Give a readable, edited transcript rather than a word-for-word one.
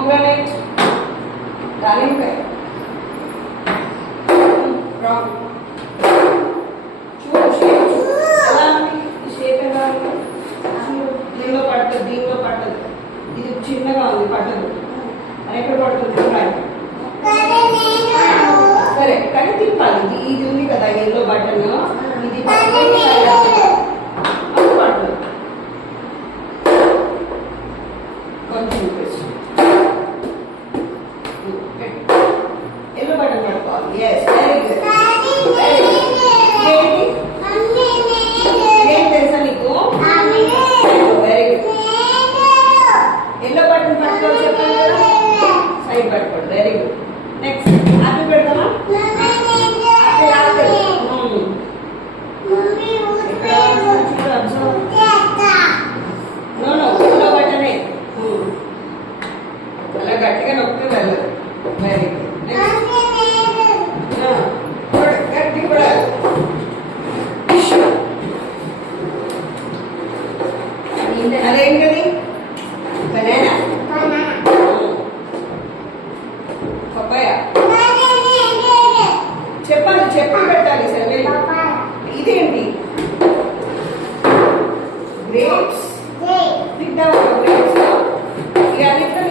pomegranate, దానిమ్మకాయ, wrong. చూడు shape ఎలా ఉంది, ఈ షేప్ ఎలా ఉంది చూడు. దీనిలో పట్టదు, దీనిలో పట్టదు, ఇది చిన్నగా ఉంది పట్టదు. అని ఎక్కడ పడుతుంది రైట్. సరే కానీ తిప్పాలి. ఇది ఉంది కదా ఎల్లో బటన్, ఇది